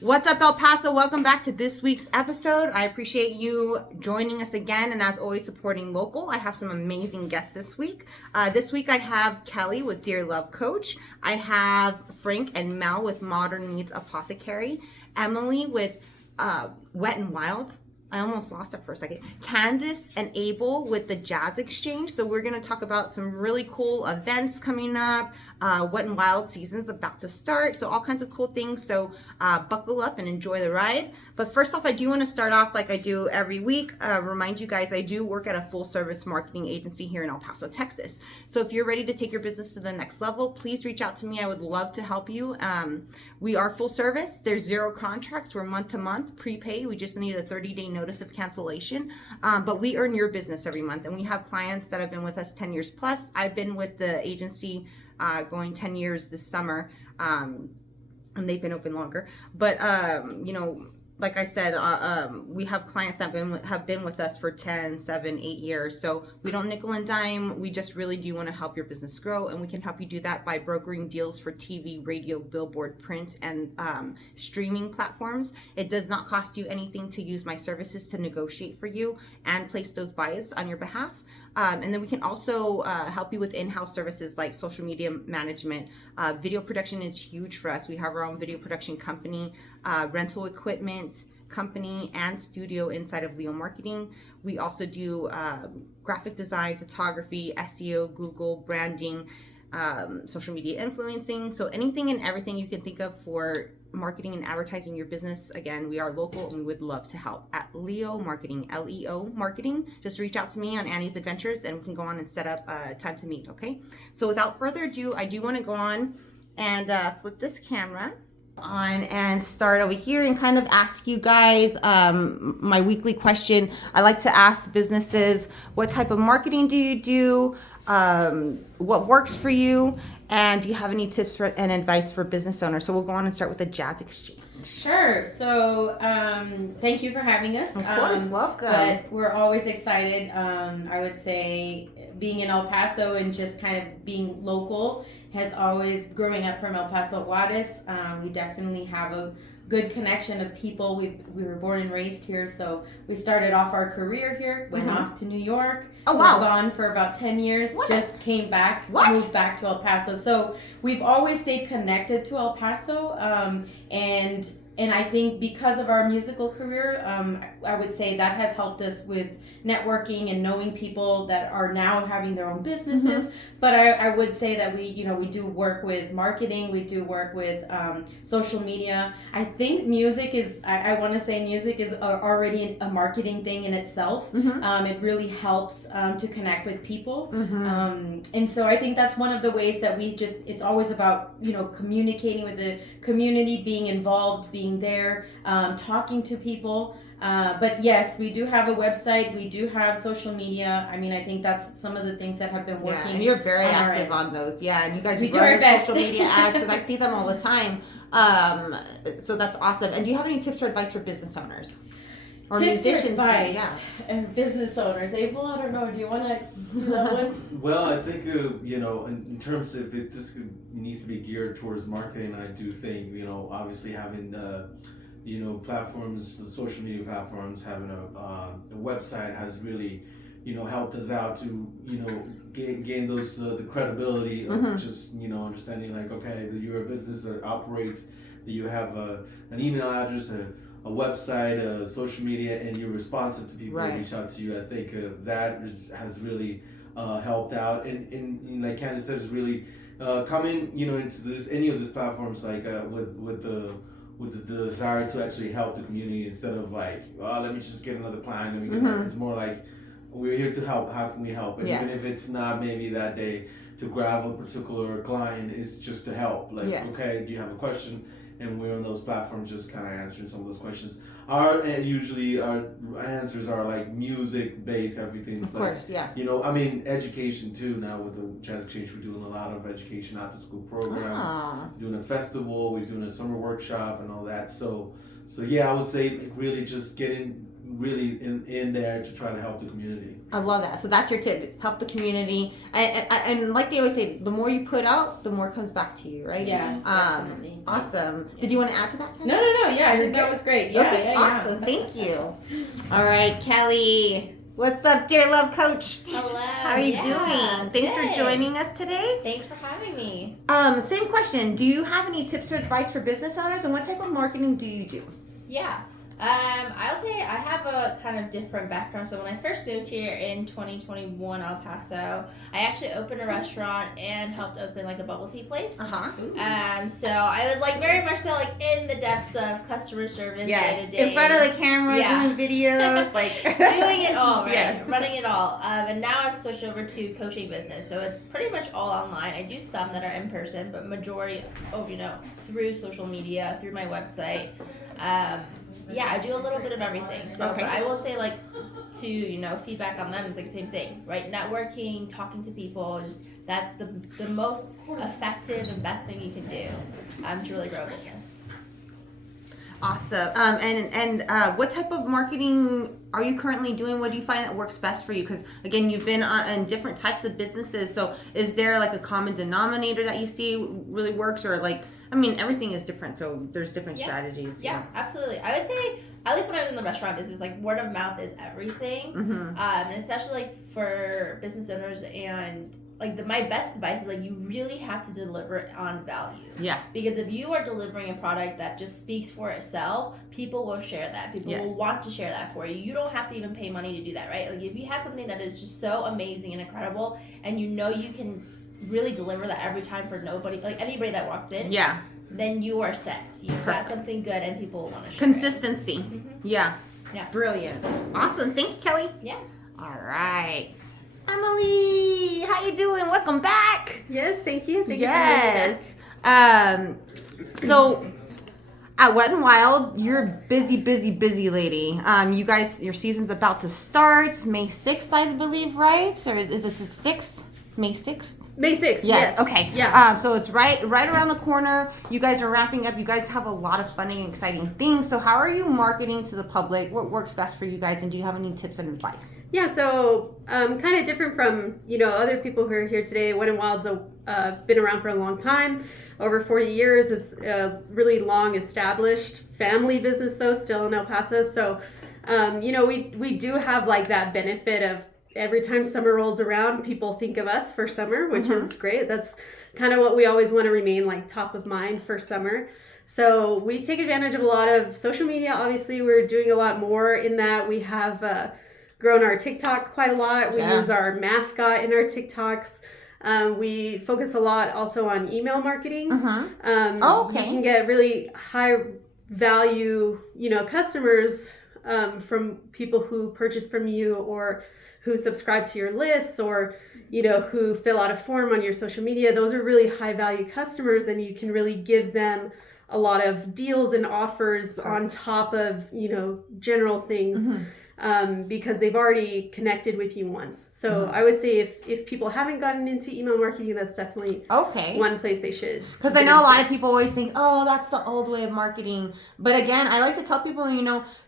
What's up, El Paso? Welcome back to this week's episode. I appreciate you joining us again, and as always, supporting local. I have some amazing guests this week. This week I have Kelly with Dear Love Coach. I have Frank and Mel with Modern Needs Apothecary. Emily with Wet and Wild. I almost lost it for a second. Candace and Abel with the Jazz Exchange. So we're going to talk about some really cool events coming up. Wet and Wild season's about to start. So all kinds of cool things. So buckle up and enjoy the ride. But first off, I do want to start off like I do every week. Remind you guys, I do work at a full service marketing agency here in El Paso, Texas. So if you're ready to take your business to the next level, please reach out to me. I would love to help you. We are full service. There's 0 contracts. We're month to month, prepay. We just need a 30-day notice of cancellation. But we earn your business every month. And we have clients that have been with us 10 years plus. I've been with the agency going 10 years this summer. And they've been open longer. But, like I said, we have clients that have been with us for 10, 7, 8 years. So we don't nickel and dime. We just really do want to help your business grow. And we can help you do that by brokering deals for TV, radio, billboard, print, and streaming platforms. It does not cost you anything to use my services to negotiate for you and place those buys on your behalf. And then we can also help you with in-house services like social media management. Video production is huge for us. We have our own video production company, rental equipment company, and studio inside of Leo Marketing. We also do graphic design, photography, SEO, Google, branding, social media influencing. So anything and everything you can think of for marketing and advertising your business. Again, we are local and we would love to help at Leo Marketing, Leo Marketing. Just reach out to me on Annie's Adventures and we can go on and set up a time to meet, okay? So without further ado, I do want to go on and flip this camera on and start over here and kind of ask you guys my weekly question. I like to ask businesses, what type of marketing do you do? What works for you? And do you have any tips and advice for business owners? So we'll go on and start with the Jazz Exchange. Sure. So thank you for having us. Of course, welcome. But we're always excited. I would say being in El Paso and just kind of being local has always, growing up from El Paso Juarez, we definitely have a good connection of people. We were born and raised here, so we started off our career here, went off to New York. Oh, wow. We're gone for about 10 years, just came back, moved back to El Paso. So we've always stayed connected to El Paso, and I think because of our musical career, I would say that has helped us with networking and knowing people that are now having their own businesses. Mm-hmm. But I would say that we do work with marketing, we do work with social media. I think music is, I want to say music is already a marketing thing in itself. Mm-hmm. It really helps to connect with people. Mm-hmm. And so I think that's one of the ways that it's always about, communicating with the community, being involved, being there, talking to people. But yes, we do have a website. We do have social media. I mean, I think that's some of the things that have been working. Yeah, and you're very active on those. Yeah, and you guys do our best. Social media ads because I see them all the time. So that's awesome. And do you have any tips or advice for business owners? Or tips musicians? Or advice and business owners. Abel, I don't know. Do you want to do that one? Well, I think, in terms of if this needs to be geared towards marketing, I do think, obviously having platforms, the social media platforms, having a website has really, helped us out to, gain those the credibility of just, understanding like, okay, that you're a business that operates, that you have an email address, a website, social media, and you're responsive to people that reach out to you. I think that has really helped out, and like Candace said, is really coming, into any of these platforms, like with the desire to actually help the community instead of like, oh, let me just get another client. Let me get It's more like, we're here to help. How can we help? And even if it's not maybe that day to grab a particular client, it's just to help. Like, okay, do you have a question? And we're on those platforms just kind of answering some of those questions. Usually our answers are like music based, everything's of course, education too. Now with the Jazz Exchange, we're doing a lot of education after school programs, doing a festival, we're doing a summer workshop and all that. So So yeah, I would say like, really just getting really in there to try to help the community. I love that. So that's your tip: help the community, and like they always say, the more you put out, the more comes back to you, right? Yes, definitely. Awesome. Did you want to add to that, Kelly? No. Yeah, I think that was great. Yeah, okay, awesome. Thank you. All right, Kelly. What's up, dear love coach? Hello. How are you doing? Thanks for joining us today. Thanks for having me. Same question. Do you have any tips or advice for business owners, and what type of marketing do you do? Yeah. I'll say I have a kind of different background. So when I first moved here in 2021, El Paso, I actually opened a restaurant and helped open like a bubble tea place. So I was like very much so like in the depths of customer service day to day. In front of the camera, doing videos, like doing it all, right? Yes. Running it all. And now I've switched over to coaching business. So it's pretty much all online. I do some that are in person, but majority through social media, through my website. Yeah, I do a little bit of everything. So but I will say like to, feedback on them is like the same thing, right? Networking, talking to people, just that's the most effective and best thing you can do to really grow a business. Awesome. And what type of marketing are you currently doing? What do you find that works best for you? Because again, you've been in different types of businesses. So is there like a common denominator that you see really works, or like, I mean, everything is different, so there's different strategies. Yeah, absolutely. I would say, at least when I was in the restaurant business, like word of mouth is everything. And especially like for business owners, and like my best advice is like you really have to deliver on value. Yeah. Because if you are delivering a product that just speaks for itself, people will share that. People will want to share that for you. You don't have to even pay money to do that, right? Like if you have something that is just so amazing and incredible, and you can really deliver that every time for anybody that walks in, then you are set. You've got something good and people will want to share consistency. it. Yeah. Yeah. Brilliant. Awesome. Thank you, Kelly. Yeah. All right. Emily, how you doing? Welcome back. Yes, thank you. Thank you. So at Wet n Wild, you're a busy lady. You guys, your season's about to start May 6th, I believe, right? Or is it the 6th? May 6th? May 6th. Yes. Okay. Yeah. So it's right around the corner. You guys are ramping up. You guys have a lot of fun and exciting things. So how are you marketing to the public? What works best for you guys? And do you have any tips and advice? Yeah. So kind of different from other people who are here today. Wet n Wild's been around for a long time, over 40 years. It's a really long established family business though, still in El Paso. So we do have like that benefit of every time summer rolls around, people think of us for summer, which is great. That's kind of what we always want to remain like top of mind for summer. So we take advantage of a lot of social media. Obviously, we're doing a lot more in that. We have grown our TikTok quite a lot. We use our mascot in our TikToks. We focus a lot also on email marketing. You can get really high value, customers from people who purchase from you, or who subscribe to your lists, or who fill out a form on your social media. Those are really high value customers, and you can really give them a lot of deals and offers on top of general things, because they've already connected with you once. So I would say if people haven't gotten into email marketing, that's definitely one place they should. Because I know a lot of people always think, oh, that's the old way of marketing. But again, I like to tell people,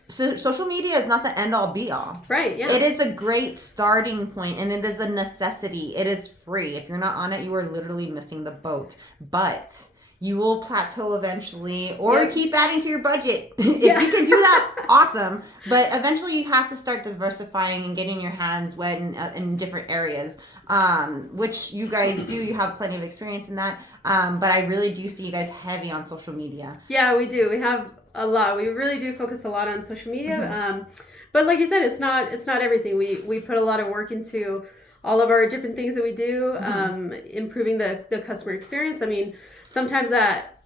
so social media is not the end all be all. Right, yeah. It is a great starting point, and it is a necessity. It is free. If you're not on it, you are literally missing the boat. But you will plateau eventually, or keep adding to your budget. If you can do that, awesome. But eventually you have to start diversifying and getting your hands wet in different areas, which you guys do. You have plenty of experience in that. But I really do see you guys heavy on social media. Yeah, we do. We have a lot. We really do focus a lot on social media. But like you said, it's not everything. We put a lot of work into all of our different things that we do, improving the customer experience. I mean, sometimes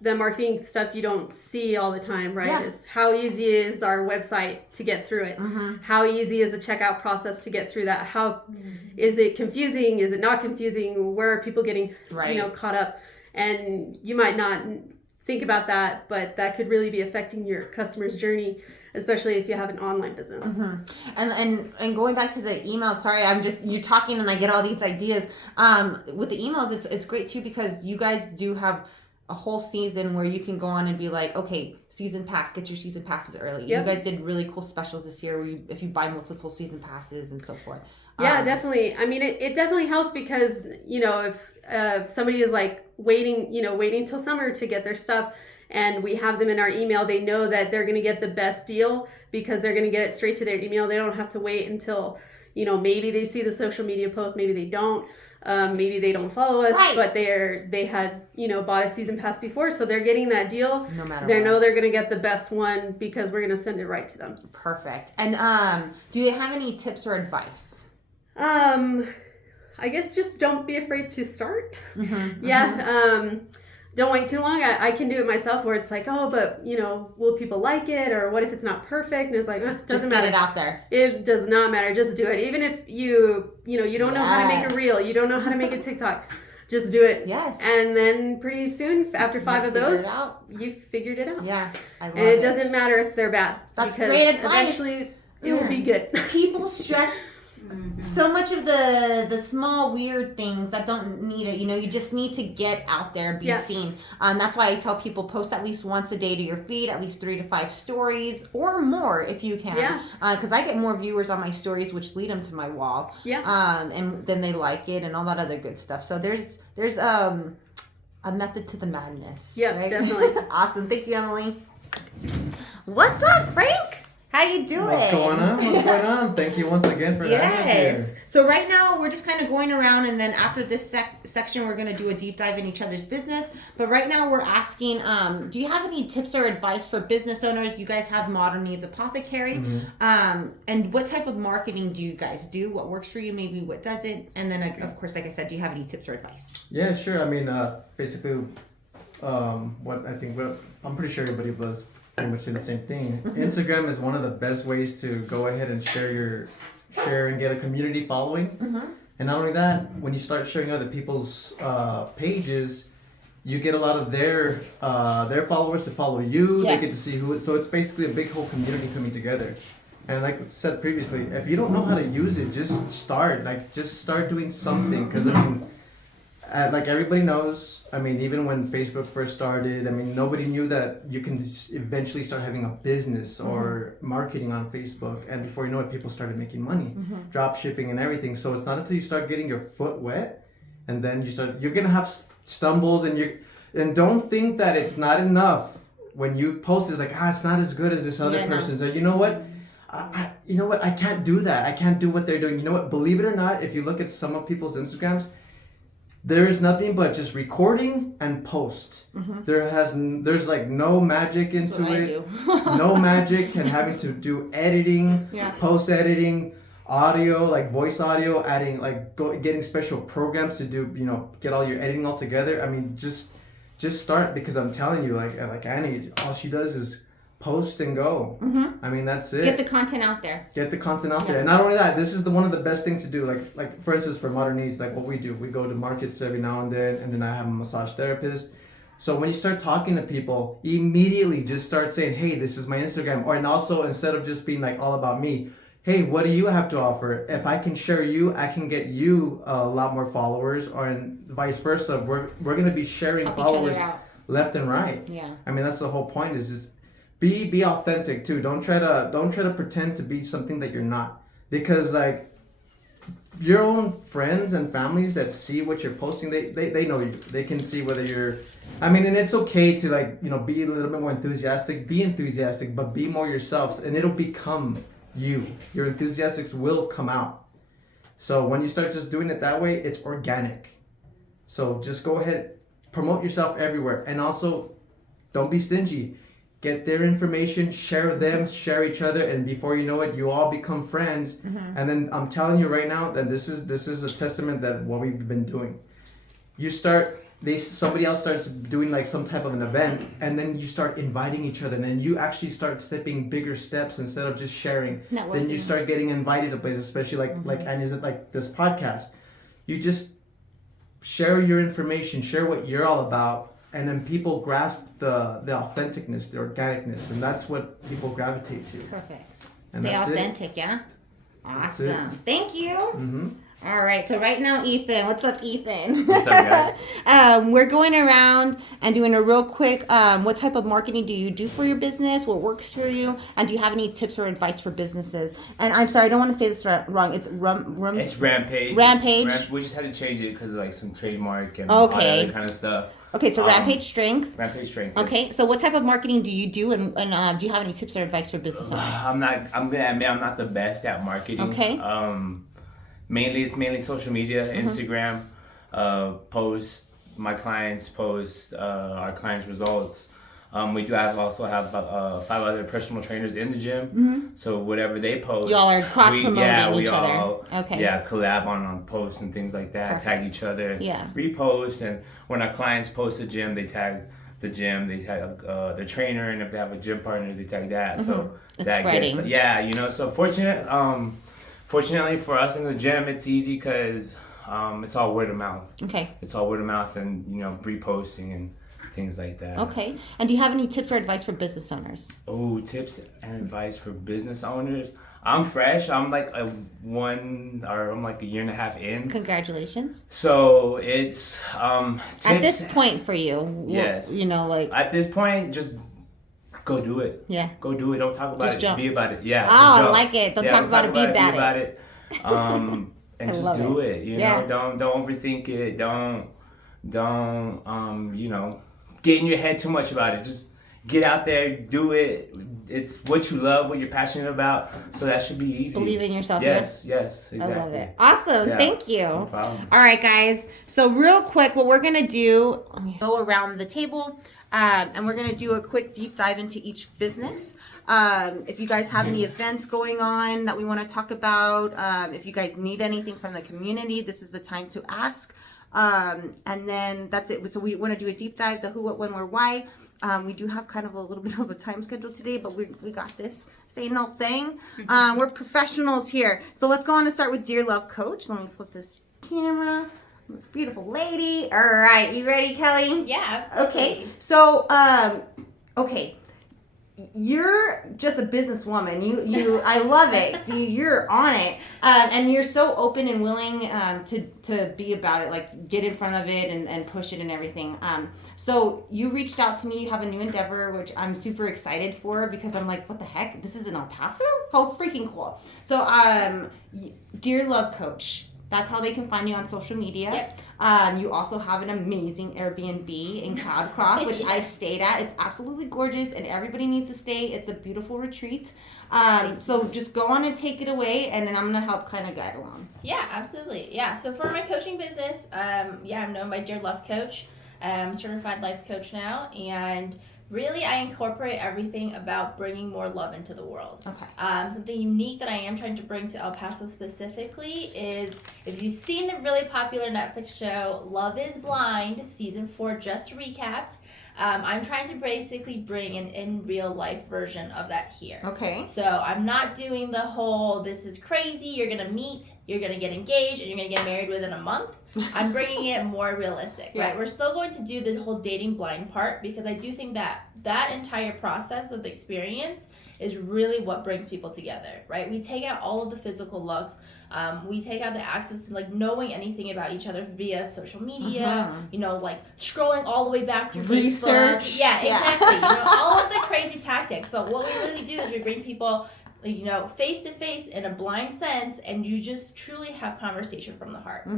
the marketing stuff you don't see all the time, right? Yeah. Is how easy is our website to get through it? How easy is the checkout process to get through that? How is it confusing? Is it not confusing? Where are people getting caught up? And you might not think about that, but that could really be affecting your customer's journey, especially if you have an online business. And going back to the emails, sorry, you talking and I get all these ideas. With the emails, it's great too, because you guys do have a whole season where you can go on and be like, okay, season pass, get your season passes early. Yep. You guys did really cool specials this year where if you buy multiple season passes and so forth. Yeah, definitely. I mean, it definitely helps because, if somebody is like waiting till summer to get their stuff and we have them in our email, they know that they're going to get the best deal because they're going to get it straight to their email. They don't have to wait until, maybe they see the social media post, maybe they don't. Maybe they don't follow us, right. but they had, bought a season pass before, so they're getting that deal. No matter they what. know they're going to get the best one because we're going to send it right to them. Perfect. And do you have any tips or advice? I guess just don't be afraid to start. Don't wait too long. I can do it myself where it's like, oh, but, will people like it? Or what if it's not perfect? And it's like, doesn't just matter. Get it out there. It does not matter. Just do it. Even if you don't know how to make a reel, you don't know how to make a TikTok, just do it. Yes. And then pretty soon, after 5 of those, you figured it out. Yeah, I love it. And it doesn't matter if they're bad. That's because great advice. Eventually, it will be good. People stress so much of the small weird things that don't need it. You just need to get out there and be seen. That's why I tell people post at least once a day to your feed, at least 3 to 5 stories or more if you can. Yeah. Because I get more viewers on my stories, which lead them to my wall. Yeah. And then they like it and all that other good stuff. So there's a method to the madness. Yeah, right? definitely. Awesome. Thank you, Emily. What's up, Frank? How you doing? What's going on? Thank you once again for having us here. So right now we're just kind of going around, and then after this section we're going to do a deep dive in each other's business. But right now we're asking, do you have any tips or advice for business owners? You guys have Modern Needs Apothecary. Mm-hmm. And what type of marketing do you guys do? What works for you? Maybe what doesn't? And then of course, like I said, do you have any tips or advice? Yeah, sure. I mean, basically, I'm pretty sure everybody does pretty much say the same thing. Instagram is one of the best ways to go ahead and share and get a community following. And not only that, when you start sharing other people's pages, you get a lot of their followers to follow you. Yes. They get to see so it's basically a big whole community coming together. And like I said previously, if you don't know how to use it, just start doing something. Because I mean, like everybody knows, I mean, even when Facebook first started, I mean, nobody knew that you can eventually start having a business or marketing on Facebook. And before you know it, people started making money, drop shipping and everything. So it's not until you start getting your foot wet and then you're going to have stumbles and don't think that it's not enough when you post it's like, it's not as good as this other person. So you know what? I can't do that. I can't do what they're doing. You know what? Believe it or not, if you look at some of people's Instagrams, there's nothing but just recording and post. There's like no magic into it. No magic, and having to do editing, post editing, audio, like voice audio, adding getting special programs to do, get all your editing all together. I mean, just start, because I'm telling you, like Annie, all she does is post and go. I mean, that's it. Get the content out there. Get the content out there. And not only that, this is one of the best things to do. Like for instance, for Modern Needs, like what we do, we go to markets every now and then I have a massage therapist. So when you start talking to people, immediately just start saying, hey, this is my Instagram. And also, instead of just being like all about me, hey, what do you have to offer? If I can share you, I can get you a lot more followers, and vice versa. We're going to be sharing Help followers each other out. left and right. Yeah. I mean, that's the whole point, is just be authentic too. Don't try to pretend to be something that you're not, because like your own friends and families that see what you're posting, they know you. They can see whether you're, I mean, and it's okay to be a little bit more enthusiastic. Be enthusiastic, but be more yourselves, and it'll become you. Your enthusiastics will come out. So when you start just doing it that way, it's organic. So just go ahead, promote yourself everywhere, and also don't be stingy. Get their information, share them, share each other, and before you know it, you all become friends. And then I'm telling you right now that this is a testament that what we've been doing. Somebody else starts doing like some type of an event, and then you start inviting each other, and then you actually start stepping bigger steps instead of just sharing. Then you start getting invited to places, especially like Annie's, like this podcast. You just share your information, share what you're all about. And then people grasp the authenticness, the organicness, and that's what people gravitate to. Perfect. And Stay that's authentic, yeah? Awesome. Thank you. All right, so right now, Ethan, what's up, Ethan? What's up, guys? We're going around and doing a real quick, what type of marketing do you do for your business? What works for you? And do you have any tips or advice for businesses? And I'm sorry, I don't want to say this wrong. It's It's Rampage. Rampage. We just had to change it because of like some trademark and Okay. all that other kind of stuff. Okay, so Rampage Strength. Rampage Strength. Okay, so what type of marketing do you do, and do you have any tips or advice for business owners? I'm gonna admit I'm not the best at marketing. Okay. It's mainly social media, Mm-hmm. Instagram, post my clients post our clients' results. We do also have 5 other personal trainers in the gym. So whatever they post, Y'all are cross-promoting each other. all, Okay. Yeah, collab on posts and things like that. Perfect. Tag each other. Yeah. Repost, and when our clients post a gym, they tag the gym. They tag the trainer, and if they have a gym partner, they tag that. So It's that spreading. So fortunately for us in the gym, it's easy because it's all word of mouth. Okay. It's all word of mouth and reposting and things like that. Okay. And do you have any tips or advice for business owners? Oh, tips and advice for business owners. I'm fresh. I'm like a year and a half in. Congratulations. So it's tips. At this point for you, Yes. At this point, just go do it. Yeah. Go do it. Don't talk about Just it. jump. Be about it. Yeah. Oh, just I jump. like it. Don't Yeah, talk about it, be about it. And I just love do it. it. You Yeah. know, don't overthink it. Don't get in your head too much about it. Just get out there, do it. It's what you love, what you're passionate about. So that should be easy. Believe in yourself. Yes, yeah? yes, exactly. I love it. Awesome. Yeah. Thank you. No problem. All right, guys. So real quick, what we're going to do, let me go around the table, and we're going to do a quick deep dive into each business. If you guys have any events going on that we want to talk about, if you guys need anything from the community, this is the time to ask. And then that's it. So we want to do a deep dive, the who, what, when, where, why. We do have kind of a little bit of a time schedule today, but we got this. Say no thing. We're professionals here. So let's go on to start with Dear Love Coach. So let me flip this camera. This beautiful lady. All right. You ready, Kelly? Yeah, absolutely. Okay. So, okay. You're just a businesswoman. You I love it. You're on it, and you're so open and willing to be about it. Like get in front of it and push it and everything. So you reached out to me. You have a new endeavor, which I'm super excited for because I'm like, what the heck? This is in El Paso? How freaking cool! So Dear Love Coach. That's how they can find you on social media. Yep. You also have an amazing Airbnb in Cloudcroft, which I've stayed at. It's absolutely gorgeous, and everybody needs to stay. It's a beautiful retreat. So just go on and take it away, and then I'm going to help kind of guide along. Yeah, absolutely. Yeah, so for my coaching business, I'm known by Dear Love Coach. I'm a certified life coach now, and really I incorporate everything about bringing more love into the world. Okay. Something unique that I am trying to bring to El Paso specifically is if you've seen the really popular Netflix show Love is Blind, season 4 just recapped, I'm trying to basically bring an in real life version of that here. Okay. So I'm not doing the whole, this is crazy, you're going to meet, you're going to get engaged, and you're going to get married within a month. I'm bringing it more realistic, right? Yeah. We're still going to do the whole dating blind part because I do think that entire process of the experience is really what brings people together, right? We take out all of the physical looks. We take out the access to like knowing anything about each other via social media, like scrolling all the way back through Research. Facebook. Yeah, exactly. All of the crazy tactics. But what we really do is we bring people face to face in a blind sense, and you just truly have conversation from the heart.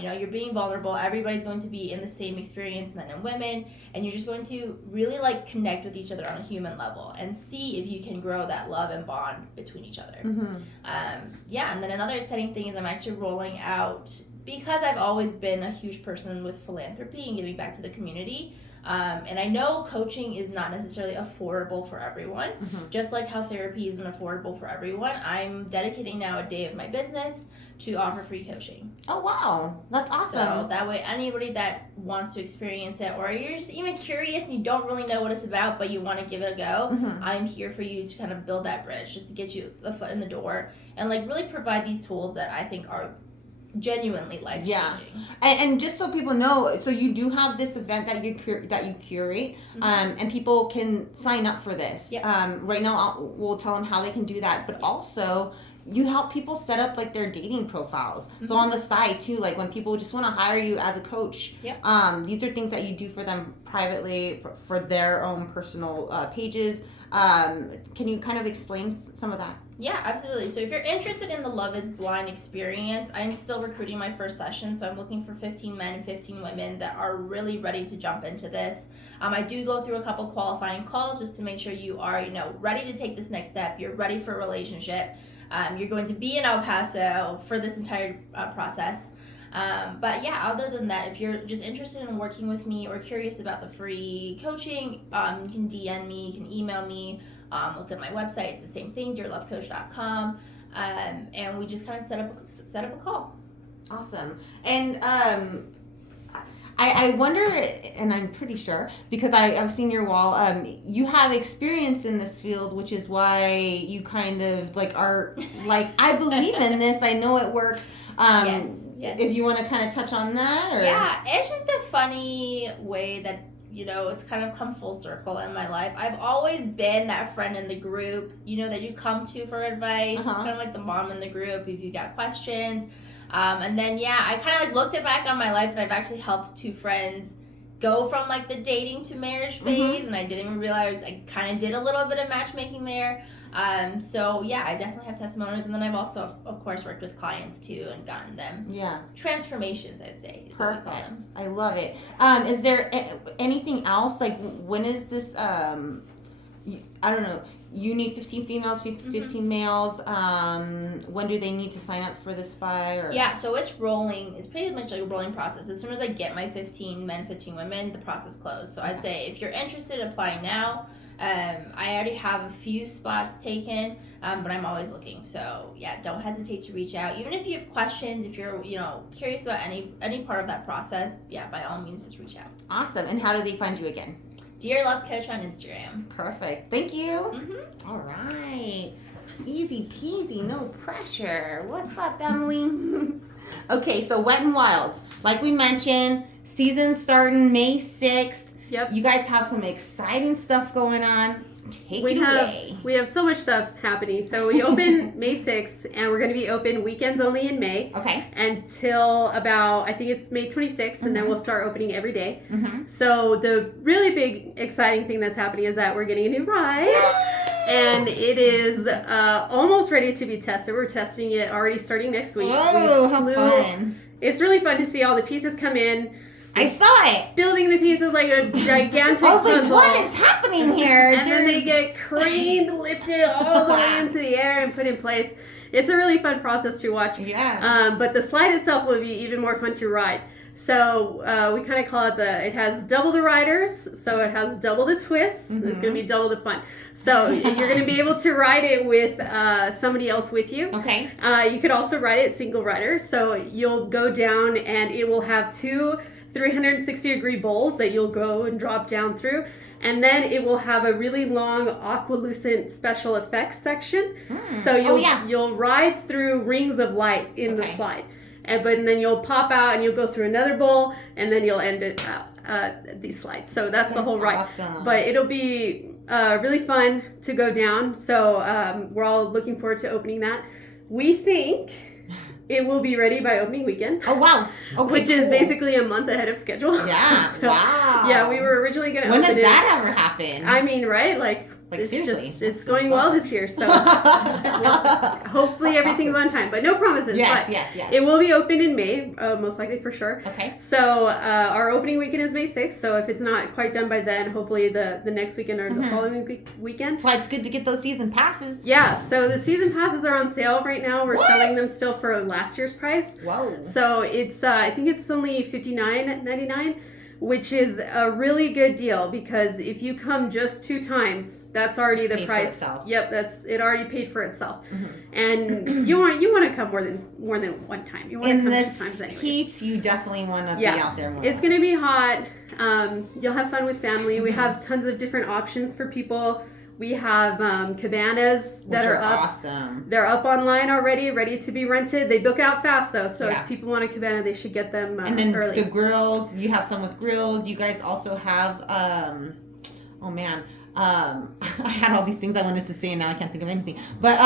You're being vulnerable. Everybody's going to be in the same experience, men and women, and you're just going to really like connect with each other on a human level and see if you can grow that love and bond between each other. And then another exciting thing is I'm actually rolling out, because I've always been a huge person with philanthropy and giving back to the community. And I know coaching is not necessarily affordable for everyone, just like how therapy isn't affordable for everyone. I'm dedicating now a day of my business to offer free coaching. Oh, wow. That's awesome. So that way anybody that wants to experience it, or you're just even curious and you don't really know what it's about, but you want to give it a go, I'm here for you to kind of build that bridge, just to get you a foot in the door and like really provide these tools that I think are genuinely life-changing. Yeah. And just so people know, so you do have this event that you curate, and people can sign up for this. Yep. Right now we'll tell them how they can do that, but also you help people set up like their dating profiles. So on the side too, like when people just want to hire you as a coach, these are things that you do for them privately for their own personal pages. Can you kind of explain some of that? Yeah, absolutely. So if you're interested in the Love is Blind experience, I'm still recruiting my first session. So I'm looking for 15 men and 15 women that are really ready to jump into this. I do go through a couple qualifying calls just to make sure you are, ready to take this next step. You're ready for a relationship. You're going to be in El Paso for this entire process. But yeah, other than that, if you're just interested in working with me or curious about the free coaching, you can DM me, you can email me, look at my website. It's the same thing, dearlovecoach.com. And we just kind of set up a call. Awesome. And I wonder, and I'm pretty sure, because I've seen your wall, you have experience in this field, which is why you kind of are like, I believe in this, I know it works. Yes. If you want to kind of touch on that? Or? Yeah, it's just a funny way that, it's kind of come full circle in my life. I've always been that friend in the group, that you come to for advice, kind of like the mom in the group if you got questions. And then, I kind of looked back on my life, and I've actually helped 2 friends go from the dating to marriage phase, and I didn't even realize I kind of did a little bit of matchmaking there. So I definitely have testimonials, and then I've also, of course, worked with clients too and gotten them transformations, I'd say. Perfect. I love it. Is there anything else? When is this? I don't know. You need 15 females, 15 males. When do they need to sign up for this by? Or? Yeah, so it's rolling. It's pretty much like a rolling process. As soon as I get my 15 men, 15 women, the process closed. So I'd say if you're interested, apply now. I already have a few spots taken, but I'm always looking. So don't hesitate to reach out. Even if you have questions, if you're curious about any part of that process, by all means, just reach out. Awesome. And how do they find you again? Dear Love Coach on Instagram. Perfect. Thank you. All right. Easy peasy, no pressure. What's up, Emily? Okay, so Wet and Wilds. Like we mentioned, season starting May 6th. Yep. You guys have some exciting stuff going on. Take it away. We have so much stuff happening. So we open May 6th, and we're going to be open weekends only in May. Okay. Until about, I think it's May 26th, and then we'll start opening every day. So the really big exciting thing that's happening is that we're getting a new ride. And it is almost ready to be tested. We're testing it already starting next week. Oh, how fun. It's really fun to see all the pieces come in. I saw it. Building the pieces like a gigantic I was like, puzzle. what is happening here? And then they get craned, lifted all the way into the air and put in place. It's a really fun process to watch. Yeah. But the slide itself will be even more fun to ride. So we kind of call it it has double the riders, so it has double the twists. It's going to be double the fun. So you're going to be able to ride it with somebody else with you. Okay. You could also ride it single rider. So you'll go down and it will have 2 360-degree bowls that you'll go and drop down through. And then it will have a really long aqualucent special effects section. So you'll ride through rings of light in the slide. But then you'll pop out and you'll go through another bowl, and then you'll end it these slides. So that's the whole ride. Awesome. But it'll be really fun to go down. So we're all looking forward to opening that. We think it will be ready by opening weekend. Oh, wow. Okay, which is basically a month ahead of schedule. Yeah. So, wow. Yeah, we were originally going to open it. When does that ever happen? I mean, right? Like seriously. It's going well this year. So hopefully That's everything's awesome. on time. But no promises. Yes, but yes. it will be open in May, most likely for sure. Okay. So our opening weekend is May 6th. So if it's not quite done by then, hopefully the next weekend or the following weekend. That's why it's good to get those season passes. Yeah. So the season passes are on sale right now. We're selling them still for last year's price. Whoa. So it's I think it's only $59.99, which is a really good deal because if you come just 2 times, that's already the Pays price. for itself. Yep, it already paid for itself. And you want to come more than one time. You want to In come this 2 times anyway. heat, you definitely want to be out there more. It's going to be hot. You'll have fun with family. We have tons of different options for people. We have cabanas that are up. Awesome. They're up online already, ready to be rented. They book out fast though, so if people want a cabana, they should get them and then early. The grills, you have some with grills. You guys also have, I had all these things I wanted to say and now I can't think of anything. But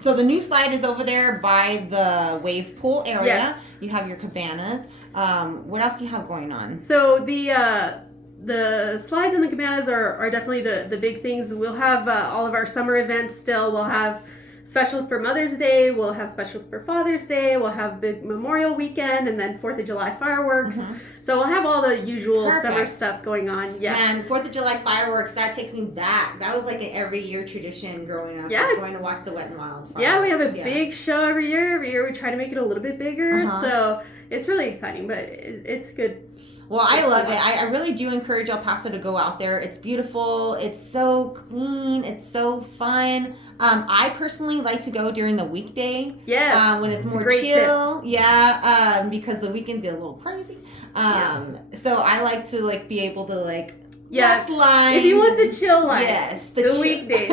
so the new slide is over there by the wave pool area. Yes. You have your cabanas. What else do you have going on? So the slides and the cabanas are definitely the big things. We'll have all of our summer events still. We'll have specials for Mother's Day. We'll have specials for Father's Day. We'll have big Memorial Weekend and then 4th of July fireworks. So we'll have all the usual summer stuff going on. Yeah. And 4th of July fireworks, that takes me back. That was like an every year tradition growing up. Yeah. Was going to watch the Wet and Wild fireworks. Yeah, we have a big show every year. Every year we try to make it a little bit bigger. So it's really exciting, but it's good. Well, I love it. I really do encourage El Paso to go out there. It's beautiful. It's so clean. It's so fun. I personally like to go during the weekday. Yes. When it's a more great chill. Tip. Yeah. Because the weekends get a little crazy. So I like to be able to less lines. If you want the chill life. Yes. The weekdays.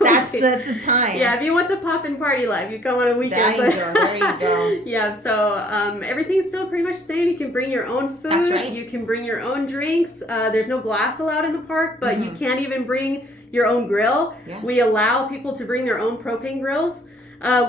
that's the time. Yeah, if you want the pop and party life, you come on a weekend. There you go. Yeah, so everything's still pretty much the same. You can bring your own food. That's right. You can bring your own drinks. There's no glass allowed in the park, but you can't even bring your own grill. Yeah. We allow people to bring their own propane grills.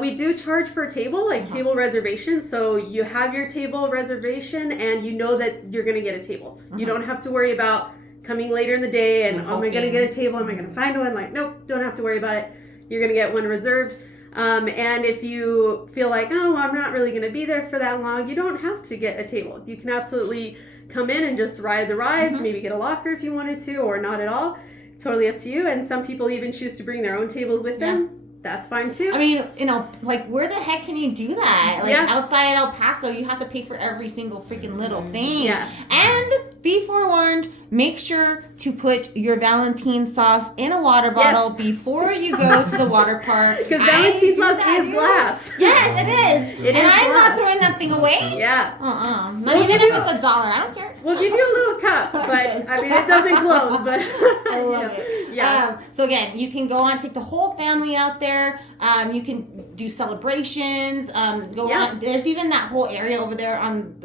We do charge per table, table reservations. So you have your table reservation and you know that you're going to get a table. You don't have to worry about coming later in the day and am I going to get a table? Am I going to find one? Nope, don't have to worry about it. You're going to get one reserved. And if you feel like, oh, I'm not really going to be there for that long, you don't have to get a table. You can absolutely come in and just ride the rides, maybe get a locker if you wanted to, or not at all. It's totally up to you. And some people even choose to bring their own tables with them. That's fine too. I mean, where the heck can you do that? Outside El Paso, you have to pay for every single freaking little thing. Yeah. And be forewarned, make sure to put your Valentine sauce in a water bottle before you go to the water park. Because Valentine sauce is glass. Yes, it is. I'm glass. not throwing that thing away. Yeah. Not even if it's $1. I don't care. We'll give you a little cup, but I mean, it doesn't close, but I love it. Yeah. So again, you can go on, take the whole family out there. You can do celebrations. Go on. There's even that whole area over there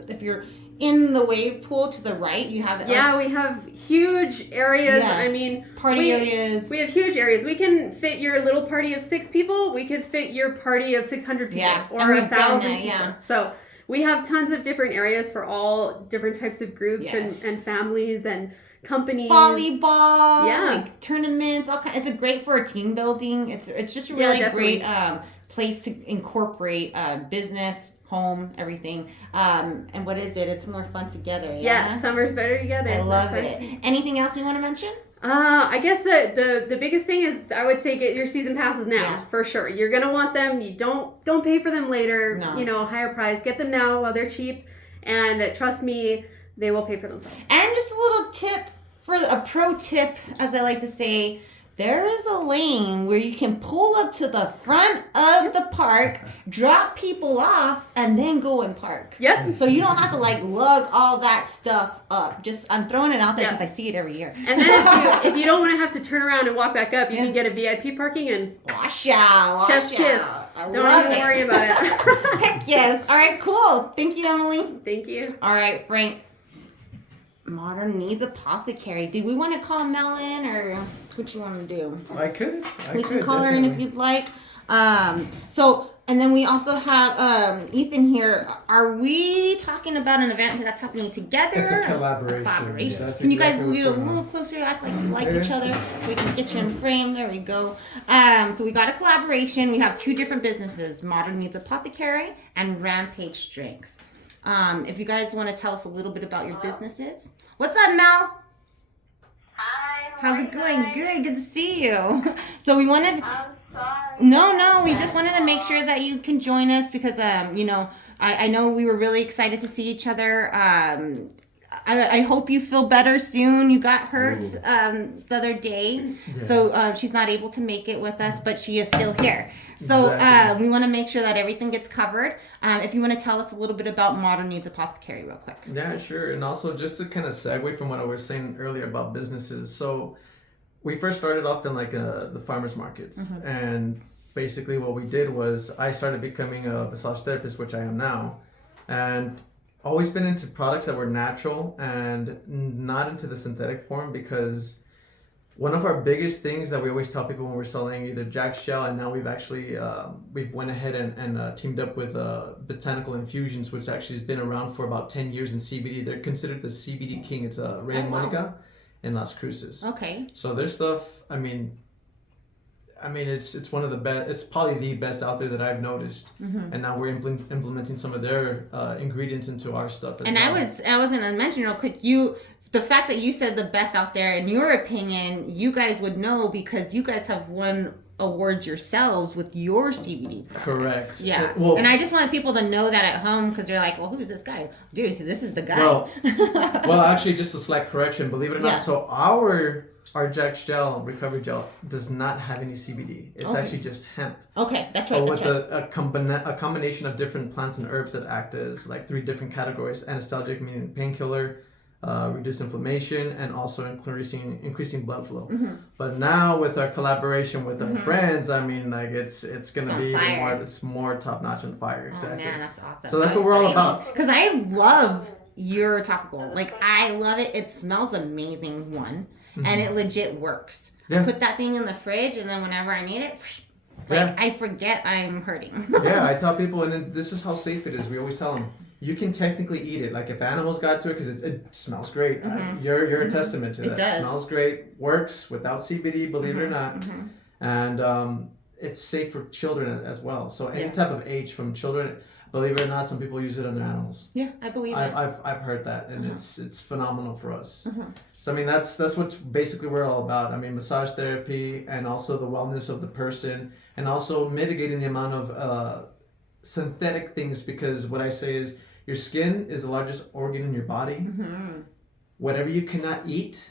if you're in the wave pool to the right, you have we have huge areas. Yes. I mean, party areas. We have huge areas. We can fit your little party of 6 people. We could fit your party of 600 people or 1,000 people. Yeah. So we have tons of different areas for all different types of groups and families and companies. Volleyball, tournaments, all kinds. It's great for team building. It's just a really great place to incorporate business, home, everything. And what is it? It's more fun together. Yeah, summer's better together. I love it. Anything else we want to mention? I guess the biggest thing is I would say get your season passes now for sure. You're gonna want them. You don't pay for them later. No. Higher price. Get them now while they're cheap, and trust me, they will pay for themselves. And just a little tip a pro tip, as I like to say. There is a lane where you can pull up to the front of the park, drop people off, and then go and park. Yep. So you don't have to lug all that stuff up. I'm throwing it out there because I see it every year. And then if you don't want to have to turn around and walk back up, you can get a VIP parking and wash out. Chef's kiss. Don't even worry about it. Heck yes. All right, cool. Thank you, Emily. Thank you. All right, Frank. Modern Needs Apothecary. Do we want to call Mel in, or what you want to do? I could. We can call her in if you'd like. And then we also have Ethan here. Are we talking about an event that's happening together? It's a collaboration. Yeah, can you guys lead a little closer, act like you like each other? We can get you in frame. There we go. So we got a collaboration. We have 2 different businesses, Modern Needs Apothecary and Rampage Strength. If you guys want to tell us a little bit about your businesses. What's up, Mel? Hi. How's it going? Good to see you. So we wanted... I'm sorry. No, we just wanted to make sure that you can join us because, I know we were really excited to see each other. I hope you feel better soon. You got hurt the other day, so she's not able to make it with us, but she is still here. So we want to make sure that everything gets covered. If you want to tell us a little bit about Modern Needs Apothecary real quick. Yeah, sure. And also just to kind of segue from what I was saying earlier about businesses. So we first started off in the farmers markets. And basically what we did was I started becoming a massage therapist, which I am now. And always been into products that were natural and not into the synthetic form because one of our biggest things that we always tell people when we're selling either Jack's Gel, and now we've actually we've went ahead and teamed up with Botanical Infusions, which actually has been around for about 10 years in CBD. They're considered the CBD king. It's Ray and Monica in Las Cruces. Okay. So their stuff, I mean, it's one of the best. It's probably the best out there that I've noticed. And now we're implementing some of their ingredients into our stuff. And I was gonna mention real quick, the fact that you said the best out there, in your opinion, you guys would know because you guys have won awards yourselves with your CBD products. Correct. Yeah. Well, and I just want people to know that at home because they're like, well, who's this guy? Dude, this is the guy. Well, actually, just a slight correction. Believe it or not, Yeah. so our Jack's Gel, recovery gel, does not have any CBD. It's actually just hemp. Okay, that's right. So That's with right. a combination of different plants and herbs that act as like 3 different categories: anesthetic, meaning painkiller, reduce inflammation, and also increasing blood flow. But now with our collaboration with our friends, I mean, like it's gonna be even more. It's more top notch and fire. Exactly. Oh man, that's awesome. So that's what we're all about. Because I love your topical. Like I love it. It smells amazing. And it legit works. Yeah. Put that thing in the fridge, and then whenever I need it, I forget I'm hurting. Yeah, I tell people, and then this is how safe it is. We always tell them, you can technically eat it. Like if animals got to it, because it smells great. You're a testament to that. It does. Smells great, works without CBD, believe it or not. And it's safe for children as well. So any type of age from children, believe it or not, some people use it on their animals. Yeah, I believe it. I've heard that, and it's phenomenal for us. So I mean that's what basically we're all about. I mean massage therapy and also the wellness of the person, and also mitigating the amount of synthetic things, because what I say is your skin is the largest organ in your body. Whatever you cannot eat,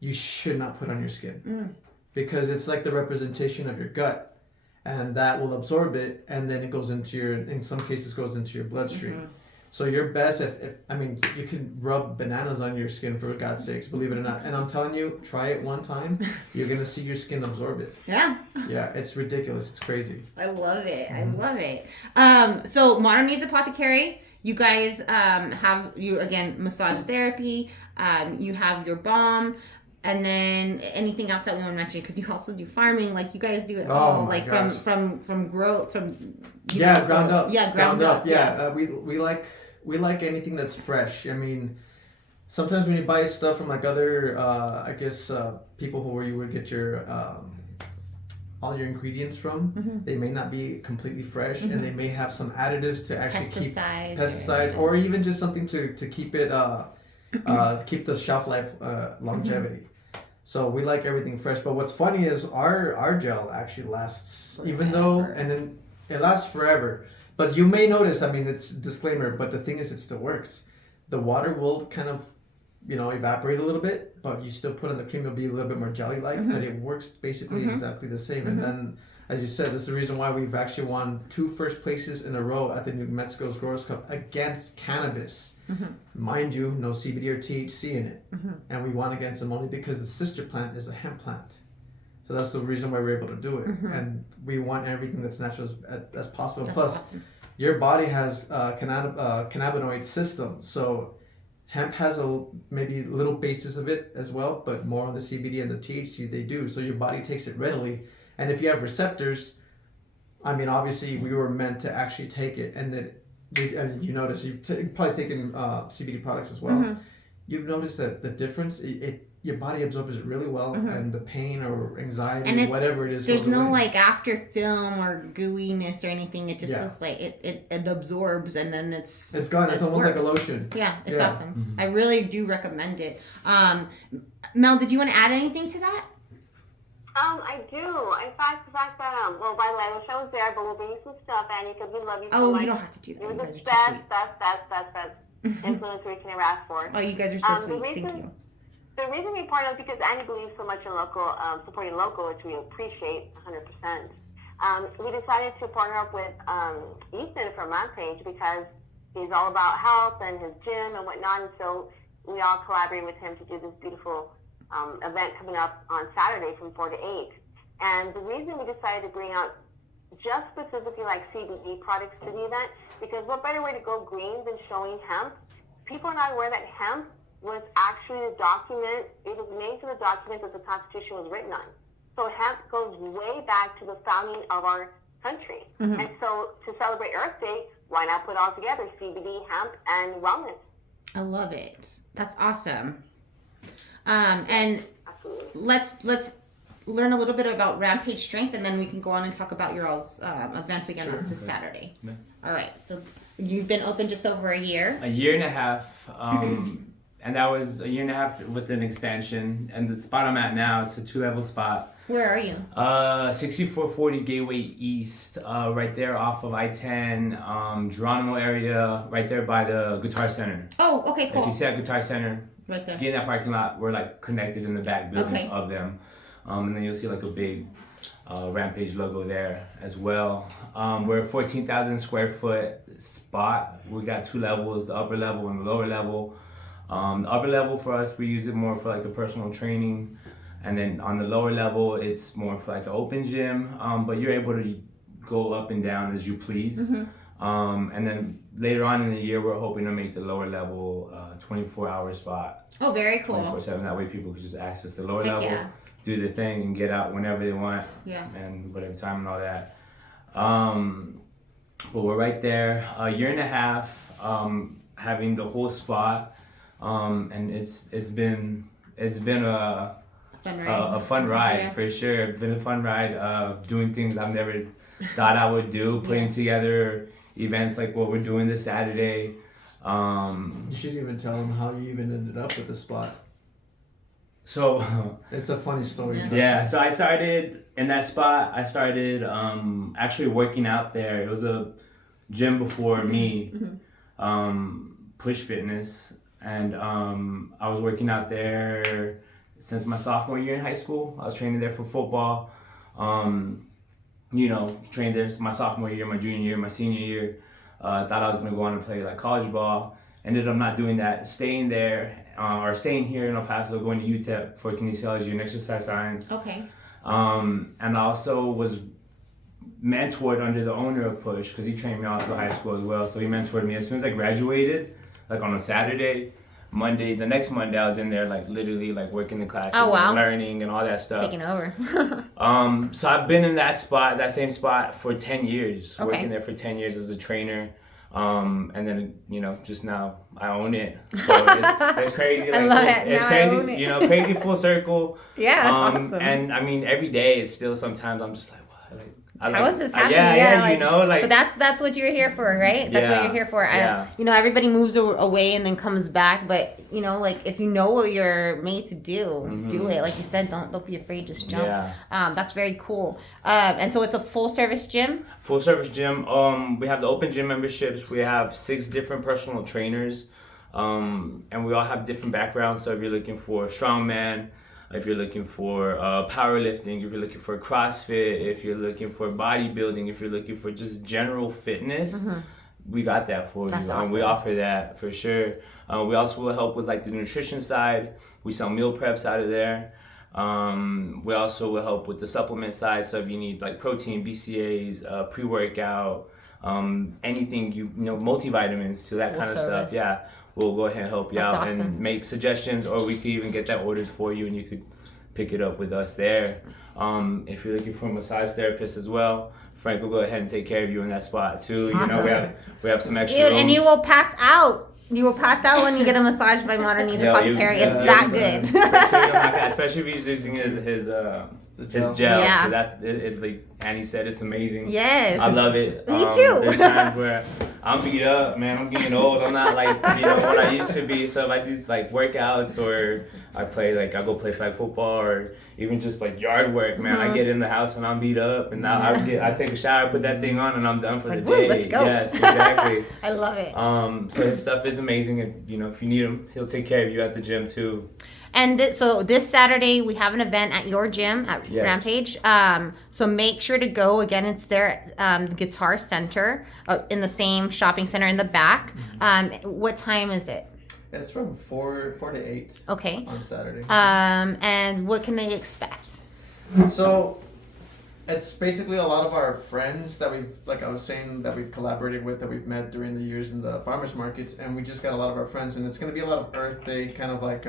you should not put on your skin, because it's like the representation of your gut, and that will absorb it, and then it goes into in some cases goes into your bloodstream. So your best, if I mean, you can rub bananas on your skin, for God's sakes, believe it or not. And I'm telling you, try it one time, you're gonna see your skin absorb it. Yeah. Yeah, it's ridiculous. It's crazy. I love it. I love it. So Modern Needs Apothecary, you guys have again massage therapy. You have your balm. And then anything else that we want to mention, because you also do farming, like you guys do it all, like gosh. from growth, from ground up. Yeah, ground up. Yeah, we like anything that's fresh. I mean, sometimes when you buy stuff from like other, people where you would get your all your ingredients from, they may not be completely fresh, and they may have some additives to actually keep pesticides, or even just something to keep it keep the shelf life longevity. So we like everything fresh. But what's funny is our gel actually lasts forever. Even though, and then it lasts forever. But you may notice, I mean, it's a disclaimer, but the thing is, it still works. The water will kind of, evaporate a little bit, but you still put in the cream, it'll be a little bit more jelly-like, but it works basically exactly the same. And then, as you said, this is the reason why we've actually won 2 first places in a row at the New Mexico's Growers Cup against cannabis. Mind you, no CBD or THC in it. And we won against them only because the sister plant is a hemp plant. So that's the reason why we're able to do it. And we want everything that's natural as possible. That's Plus, awesome. your body has a cannabinoid system. So hemp has maybe little basis of it as well, but more on the CBD and the THC they do. So your body takes it readily. And if you have receptors, I mean, obviously we were meant to actually take it. And then you notice, you've probably taken CBD products as well. You've noticed that the difference, your body absorbs it really well, and the pain or anxiety, and whatever it is. There's no away. like after film or gooiness or anything. It just is like it absorbs, and then it's gone. It's almost works. like a lotion. Yeah, it's awesome. I really do recommend it. Mel, did you want to add anything to that? I do. In fact, the fact that, by the way, I wish I was there, but we'll bring you some stuff, Annie, because we love you so Oh, much. you don't have to do that. You're You the guys are too best influencer we can ever ask for. sweet. Oh, you guys are so sweet. Thank you. The reason we partnered is because Annie believes so much in supporting local, which we appreciate 100%. We decided to partner up with Ethan from Rampage because he's all about health and his gym and whatnot, and so we all collaborated with him to do this beautiful event coming up on Saturday from 4 to 8. And the reason we decided to bring out just specifically like CBD products to the event, because what better way to go green than showing hemp? People are not aware that hemp was actually the document, it was named for the document that the Constitution was written on. So hemp goes way back to the founding of our country. And so to celebrate Earth Day, why not put all together CBD, hemp, and wellness? I love it. That's awesome. And Absolutely. let's learn a little bit about Rampage Strength, and then we can go on and talk about your all's events again. Sure. That's this Saturday. Yeah. All right. So you've been open just over a year. A year and a half, and that was a year and a half with an expansion. And the spot I'm at now, it's a 2-level spot. Where are you? 6440 Gateway East, right there off of I-10, Geronimo area, right there by the Guitar Center. Oh, okay, cool. If you see that Guitar Center, Right there. get in that parking lot. We're like connected in the back building Okay. of them. And then you'll see like a big Rampage logo there as well. We're a 14,000 square foot spot. We got 2 levels, the upper level and the lower level. The upper level for us, we use it more for like the personal training. And then on the lower level, it's more for like the open gym. But you're able to go up and down as you please. And then later on in the year, we're hoping to make the lower level 24-hour spot. Oh, very cool. 24/7. That way people can just access the lower Heck level, yeah. do their thing, and get out whenever they want. Yeah. And whatever time and all that. But we're right there, a year and a half, having the whole spot, and it's been a Fun ride. a fun ride Yeah. for sure. It's been a fun ride, doing things I've never thought I would do, putting together events like what we're doing this Saturday. You should even tell them how you even ended up with the spot. So It's a funny story. Yeah. trust yeah, me. so I started in that spot. I started actually working out there. It was a gym before me, Push Fitness, and I was working out there since my sophomore year in high school. I was training there for football. Trained there my sophomore year, my junior year, my senior year. Thought I was gonna go on and play like college ball. Ended up not doing that. Staying there or staying here in El Paso, going to UTEP for kinesiology and exercise science. Okay. And I also was mentored under the owner of Push because he trained me all through high school as well. So he mentored me as soon as I graduated, like on a Saturday. The next Monday I was in there like literally like working the classes, Oh, wow. and learning and all that stuff. Taking over. So I've been in that same spot for 10 years, Okay. working there for 10 years as a trainer. And then, just now I own it. So it's crazy. I Like, love it. It's Now I crazy, own it. crazy full circle. Yeah, that's awesome. And I mean, every day it's still sometimes I'm just like, what? Like, How is this happening? Yeah, But that's what you're here for, right? That's what Yeah, you're here for. yeah. Everybody moves away and then comes back, but if you know what you're made to do, do it. Like you said, don't be afraid, just jump. Yeah. That's very cool. And so it's a full service gym. Full service gym. We have the open gym memberships. We have 6 different personal trainers, and we all have different backgrounds. So if you're looking for strongman, if you're looking for powerlifting, if you're looking for CrossFit, if you're looking for bodybuilding, if you're looking for just general fitness, we got that for That's you. awesome. We offer that for sure. We also will help with like the nutrition side. We sell meal preps out of there. We also will help with the supplement side. So if you need like protein, BCAAs, pre-workout, anything multivitamins to that Full kind of service. stuff. Yeah. We'll go ahead and help you That's out awesome. and make suggestions, or we could even get that ordered for you and you could pick it up with us there. If you're looking for a massage therapist as well, Frank will go ahead and take care of you in that spot too. Awesome. We have some extra Dude, room. and you will pass out. You will pass out when you get a massage by Modern Needs Apothecary. It's that good. Especially if he's using his gel. gel. Yeah. It's like Annie said, it's amazing. Yes. I love it. Me too. There's times where I'm beat up, man. I'm getting old. I'm not like what I used to be. So if I do like workouts or I go play flag football or even just like yard work, man. I get in the house and I'm beat up, and now I take a shower, put that thing on, and I'm done for the like, woo, day. let's go. Yes, exactly. I love it. So his stuff is amazing, and if you need him, he'll take care of you at the gym too. And so this Saturday we have an event at your gym at Yes. Rampage. So make sure to go. Again, it's there at the Guitar Center in the same shopping center in the back. What time is it? It's from 4 to 8 Okay. on Saturday. And what can they expect? So It's basically a lot of our friends that we've, like I was saying, that we've collaborated with, that we've met during the years in the farmers markets, and we just got a lot of our friends, and it's gonna be a lot of Earth Day kind of like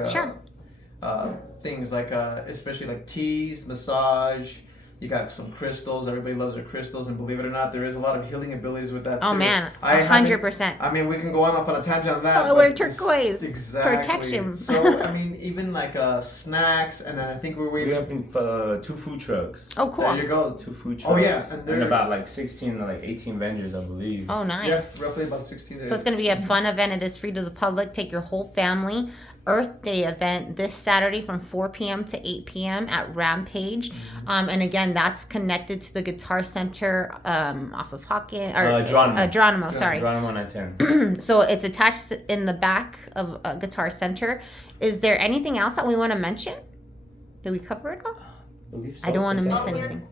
things like especially like teas, massage. You got some crystals. Everybody loves their crystals, and believe it or not, there is a lot of healing abilities with that too. Oh man, 100%. I mean, we can go off on a tangent on that. So I wear turquoise. Exactly. Protection. So I mean, even like snacks, and then I think we're We waiting. have 2 food trucks. Oh, cool. There you go. 2 food trucks. Oh, yeah, And about like 16 or like 18 vendors, I believe. Oh, nice. Yes, roughly about 16 days. So it's going to be a fun event. It is free to the public. Take your whole family. Earth Day event this Saturday from 4 p.m. to 8 p.m. at Rampage. And again, that's connected to the Guitar Center off of Hawkins. Geronimo, sorry. Geronimo 910. So it's attached in the back of Guitar Center. Is there anything else that we want to mention? Did we cover it all? I don't want to miss anything.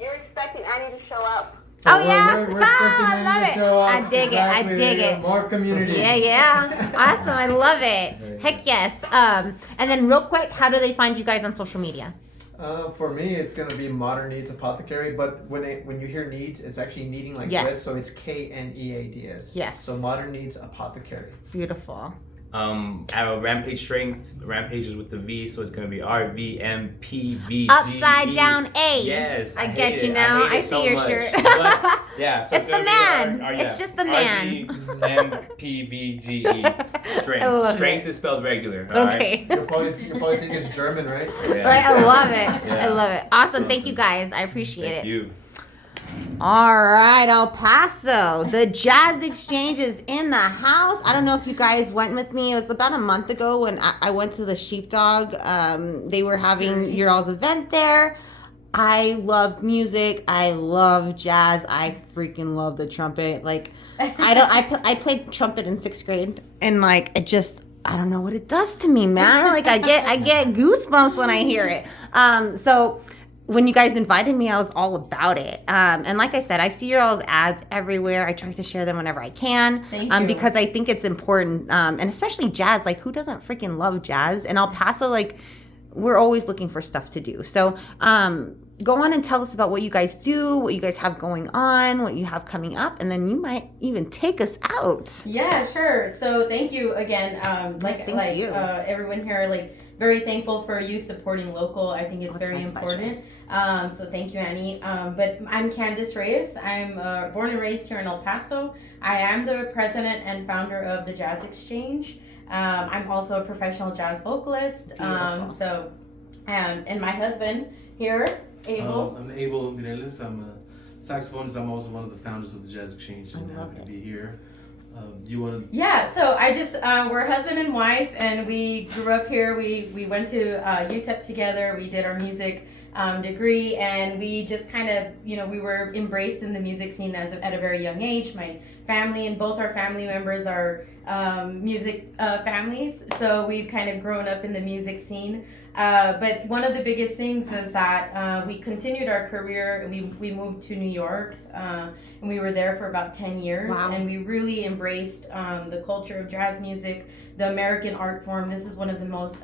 You're expecting Annie to show up. Oh, yeah? We're expecting I Annie love to it. show up. I dig it. I Exactly. dig There you it. go. More community. Yeah. Awesome. I love it. Heck yes. And then real quick, how do they find you guys on social media? For me, it's gonna be Modern Kneads Apothecary, but when you hear Kneads, it's actually kneading like Yes. this, so it's Kneads. Yes. So Modern Kneads Apothecary. Beautiful. Our Rampage Strength. Rampage is with the V, so it's gonna be RVMPVGE. Upside down A's. Yes, I hate get it. you now. hate I it see so your much. shirt. But, yeah, so It's the gonna be man. It's just the man. RVMPVGE. Strength. I love Strength it. is spelled regular. All right? Okay. You probably think it's German, right? Yeah. Right, I love it. Yeah. I love it. Awesome. Thank you guys. I appreciate Thank it. you. All right, El Paso. The Jazz Exchange is in the house. I don't know if you guys went with me. It was about a month ago when I went to the Sheepdog. They were having your all's event there. I love music. I love jazz. I freaking love the trumpet. Like, I played trumpet in 6th grade, and like it just, I don't know what it does to me, man. Like I get goosebumps when I hear it. So when you guys invited me, I was all about it. And like I said, I see your all's ads everywhere. I try to share them whenever I can. Thank you. Because I think it's important. And especially jazz. Like, who doesn't freaking love jazz? And El Paso, like, we're always looking for stuff to do. So go on and tell us about what you guys do, what you guys have going on, what you have coming up. And then you might even take us out. Yeah, sure. So thank you again. Thank you. Everyone here, like, very thankful for you supporting local. I think it's Oh, it's very my pleasure. important. So thank you, Annie. But I'm Candice Reyes. I'm born and raised here in El Paso. I am the president and founder of the Jazz Exchange. I'm also a professional jazz vocalist. Beautiful. And my husband here, Abel. I'm Abel Mireles. I'm a saxophonist. I'm also one of the founders of the Jazz Exchange, and love happy to it. be here. You want to? Yeah, so I just, we're husband and wife, and we grew up here. We went to UTEP together. We did our music degree, and we just kind of, we were embraced in the music scene at a very young age. My family and both our family members are music families, so we've kind of grown up in the music scene. But one of the biggest things is that we continued our career. We moved to New York, and we were there for about 10 years. Wow. And we really embraced the culture of jazz music, the American art form. This is one of the most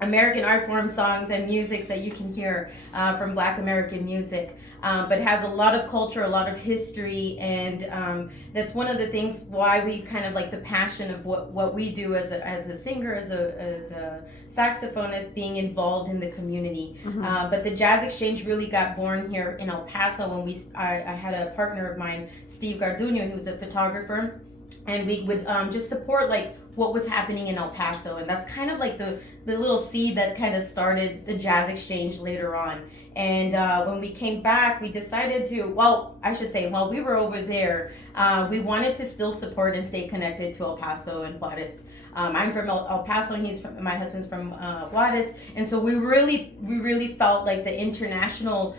American art form songs and musics that you can hear from Black American music. But has a lot of culture, a lot of history, and that's one of the things why we kind of like the passion of what we do as a singer, as a saxophonist, being involved in the community. But the Jazz Exchange really got born here in El Paso when I had a partner of mine, Steve Garduno, who's a photographer, and we would just support like what was happening in El Paso, and that's kind of like the little seed that kind of started the Jazz Exchange later on. And when we came back, we decided to, while we were over there, we wanted to still support and stay connected to El Paso and Juarez. I'm from El Paso, and my husband's from Juarez, and so we really felt like the international,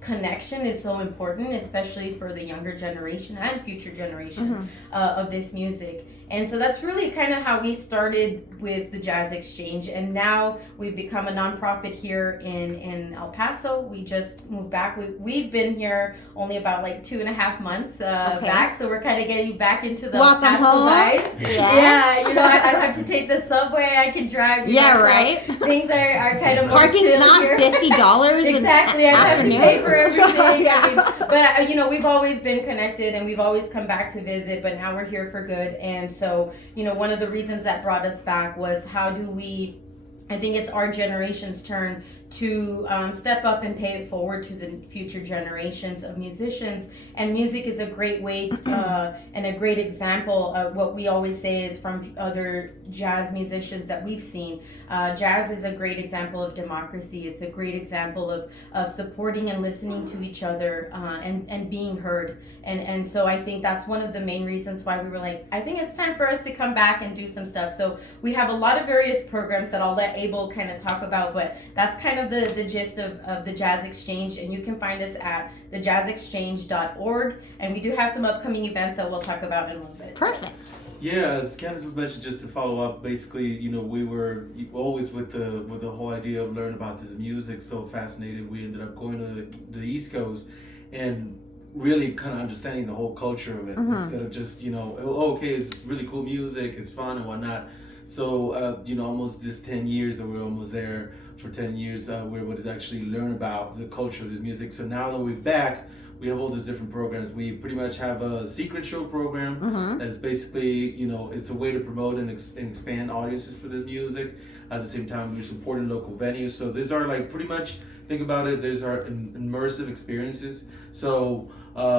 connection is so important, especially for the younger generation and future generation of this music. And so that's really kind of how we started with the Jazz Exchange. And now we've become a nonprofit here in El Paso. We just moved back. We've been here only about like 2.5 months back. So we're kind of getting back into the El Paso vibes. Yes. Yeah, you know, I have to take the subway. I can drive. Yeah, know, right. So things are kind of more Parking's chill not here. $50 Exactly. I have to afternoon. pay for everything. Yeah. I mean, but you know, we've always been connected and we've always come back to visit. But now we're here for good. And so, you know, one of the reasons that brought us back was how do we, I think it's our generation's turn to step up and pay it forward to the future generations of musicians. And music is a great way and a great example of what we always say is from other jazz musicians that we've seen. Jazz is a great example of democracy. It's a great example of supporting and listening to each other and being heard. And so I think that's one of the main reasons why we were like, I think it's time for us to come back and do some stuff. So we have a lot of various programs that I'll let Abel kind of talk about, but that's kind of the gist of the Jazz Exchange. And you can find us at thejazzexchange.org. And we do have some upcoming events that we'll talk about in a little bit. Perfect. Yeah, as Candace was mentioned, just to follow up, basically, you know, we were always with the whole idea of learning about this music, so fascinated. We ended up going to the East Coast and really kind of understanding the whole culture of it instead of just, you know, oh, okay, it's really cool music, it's fun and whatnot. So, you know, almost this 10 years that we're almost there for 10 years, we're able to actually learn about the culture of this music. So now that we're back, we have all these different programs. We pretty much have a secret show program that's basically, you know, it's a way to promote and expand audiences for this music. At the same time, we're supporting local venues. So these are like pretty much, think about it, these are immersive experiences. So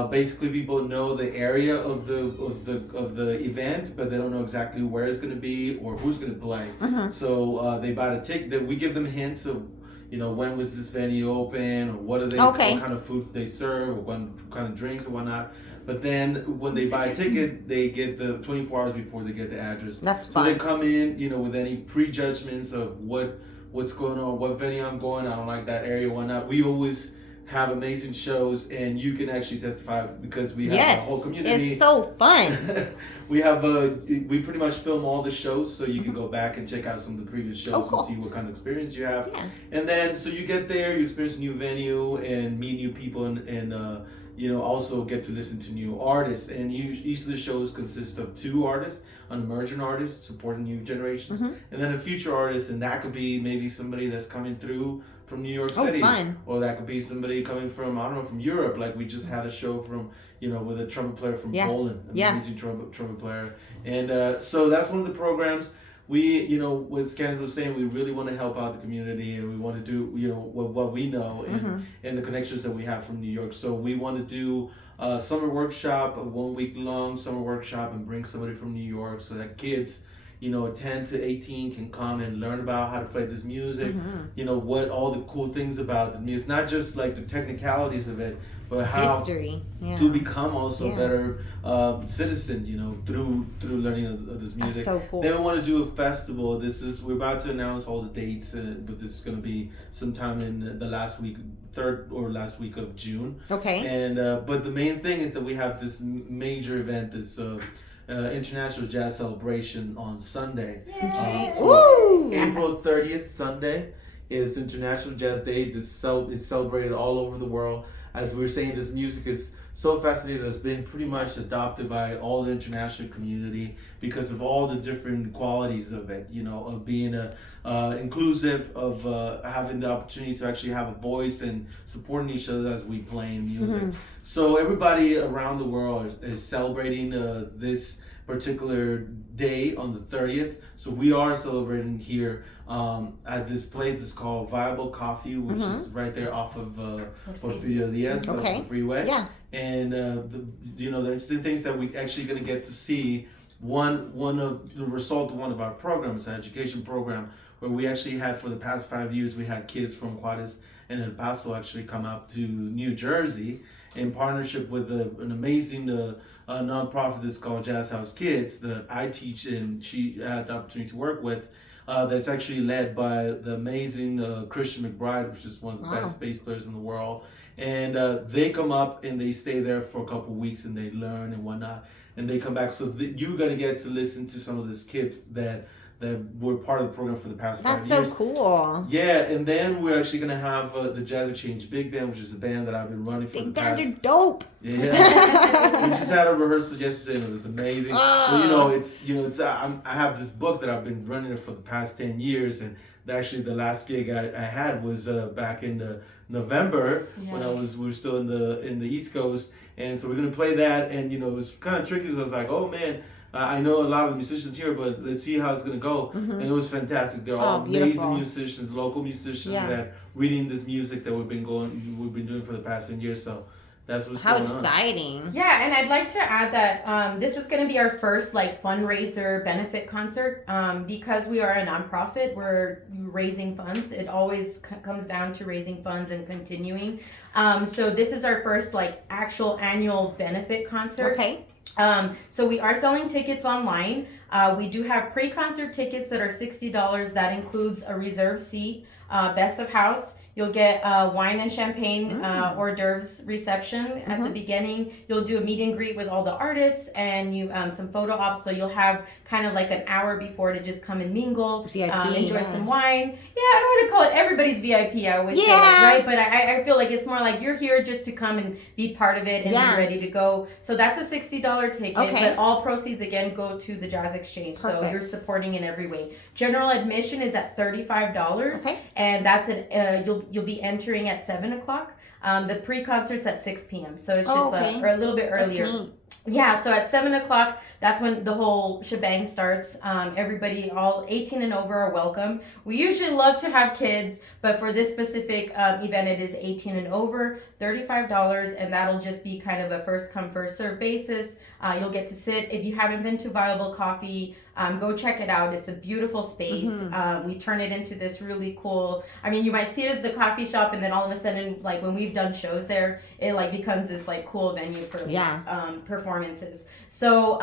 basically people know the area of the event, but they don't know exactly where it's going to be or who's going to play. So they buy the ticket. We give them hints of, you know, when was this venue open, or what are they, what kind of food they serve, or what kind of drinks and whatnot. But then when they buy a ticket, they get the 24 hours before they get the address. That's so fun. They come in, you know, with any prejudgments of what's going on, what venue I'm going, I don't like that area, whatnot. We always have amazing shows, and you can actually testify because we have a whole community. It's so fun. we pretty much film all the shows, so you can go back and check out some of the previous shows and see what kind of experience you have. Yeah. And then, so you get there, you experience a new venue and meet new people, and you know, also get to listen to new artists. And each of the shows consist of 2 artists, an emerging artist supporting new generations, and then a future artist, and that could be maybe somebody that's coming through from New York City, or that could be somebody coming from, I don't know, from Europe. Like we just had a show from, you know, with a trumpet player from Poland, amazing trumpet player. And so that's one of the programs. We, you know, what Candace was saying, we really want to help out the community, and we want to do, you know, what we know and the connections that we have from New York. So we want to do a summer workshop, a 1-week-long summer workshop, and bring somebody from New York so that kids, you know, 10 to 18 can come and learn about how to play this music, you know, what all the cool things about this music. It's not just like the technicalities of it, but how to become also a better citizen, you know, through learning of this music. That's so cool. Then we want to do a festival. We're about to announce all the dates, but this is going to be sometime in the third or last week of June. Okay. And but the main thing is that we have this major event, this International Jazz Celebration on Sunday. April 30th, Sunday, is International Jazz Day. It's celebrated all over the world. As we were saying, this music is so fascinating. It's been pretty much adopted by all the international community because of all the different qualities of it, you know, of being inclusive, of having the opportunity to actually have a voice and supporting each other as we play music. So everybody around the world is celebrating this particular day on the 30th. So we are celebrating here at this place that's called Viable Coffee, which is right there off of Porfirio Diaz, off the freeway. Yeah. And you know, the interesting things that we actually going to get to see. One of the result of one of our programs, an education program, where we actually had for the past 5 years, we had kids from Juarez and El Paso actually come up to New Jersey in partnership with an amazing nonprofit that's called Jazz House Kids that I teach and she had the opportunity to work with. That's actually led by the amazing Christian McBride, which is one of the best bass players in the world. And they come up and they stay there for a couple of weeks and they learn and whatnot. and they come back. So you're gonna get to listen to some of these kids that were part of the program for the past 5 years. That's so cool. Yeah, and then we're actually gonna have the Jazz Exchange Big Band, which is a band that I've been running for Big the past. bands are dope. Yeah, we just had a rehearsal yesterday, and it was amazing. Well, it's I have this book that I've been running it for the past 10 years, and actually the last gig I had was back in the November when we were still in the East Coast, and so we're gonna play that, and it was kind of tricky because I was like, oh man. I know a lot of the musicians here, but let's see how it's gonna go. And it was fantastic. They're all amazing musicians, local musicians that reading this music that we've been doing for the past 10 years. So that's what's going on. How exciting! Yeah, and I'd like to add that this is going to be our first fundraiser benefit concert because we are a nonprofit. We're raising funds. It always comes down to raising funds and continuing. So this is our first actual annual benefit concert. Okay. So we are selling tickets online. We do have pre-concert tickets that are $60. That includes a reserved seat, best of house. You'll get wine and champagne hors d'oeuvres reception at the beginning. You'll do a meet and greet with all the artists and some photo ops. So you'll have kind of an hour before to just come and mingle, VIP, enjoy some wine. Yeah, I don't want to call it everybody's VIP. I always say that, right? But I feel like it's more like you're here just to come and be part of it and be ready to go. So that's a $60 ticket, but all proceeds again go to the Jazz Exchange. Perfect. So you're supporting in every way. General admission is at $35, and that's you'll be entering at 7:00. The pre-concert's at 6 p.m. So it's just or a little bit earlier. Yeah, so at 7:00, that's when the whole shebang starts. Everybody, all 18 and over, are welcome. We usually love to have kids, but for this specific event, it is 18 and over, $35, and that'll just be kind of a first come, first serve basis. You'll get to sit. If you haven't been to Viable Coffee, go check it out. It's a beautiful space. We turn it into this really cool, you might see it as the coffee shop, and then all of a sudden, when we've done shows there, it becomes this cool venue for performances. So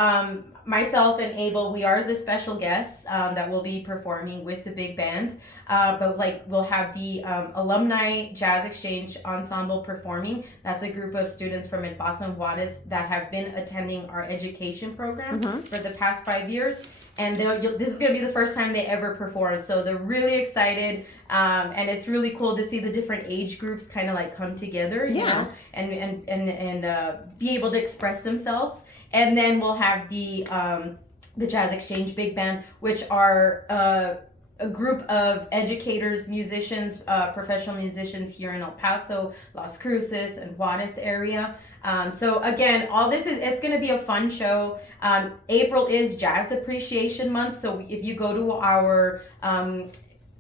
myself and Abel, we are the special guests that will be performing with the big band. But we'll have the Alumni Jazz Exchange Ensemble performing. That's a group of students from Paso and Juarez that have been attending our education program for the past 5 years. And this is going to be the first time they ever perform. So they're really excited. And it's really cool to see the different age groups kind of come together, you know, and be able to express themselves. And then we'll have the Jazz Exchange Big Band, which are a group of educators, musicians, professional musicians here in El Paso, Las Cruces, and Juarez area. So again, all this it's going to be a fun show. April is Jazz Appreciation Month, so if you go to our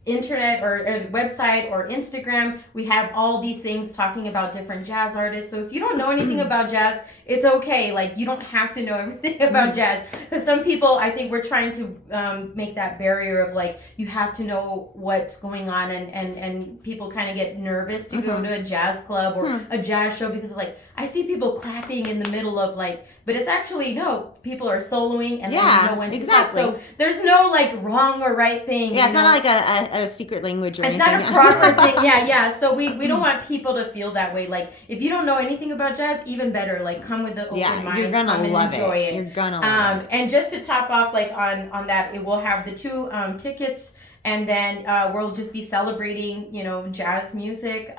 internet or website or Instagram, we have all these things talking about different jazz artists. So if you don't know anything about jazz, it's okay. You don't have to know everything about jazz, because some people, I think we're trying to make that barrier of you have to know what's going on, and people kind of get nervous to go to a jazz club or a jazz show because I see people clapping in the middle of but it's actually no, people are soloing and they know when to stop. So there's no wrong or right thing. Yeah, it's not a secret language or anything. It's not a proper thing. Yeah. So we don't want people to feel that way. If you don't know anything about jazz, even better. Come with the open mind. You're gonna love enjoy it. You're gonna love it. And just to top off on that, it will have the 2 tickets. And then we'll just be celebrating, jazz music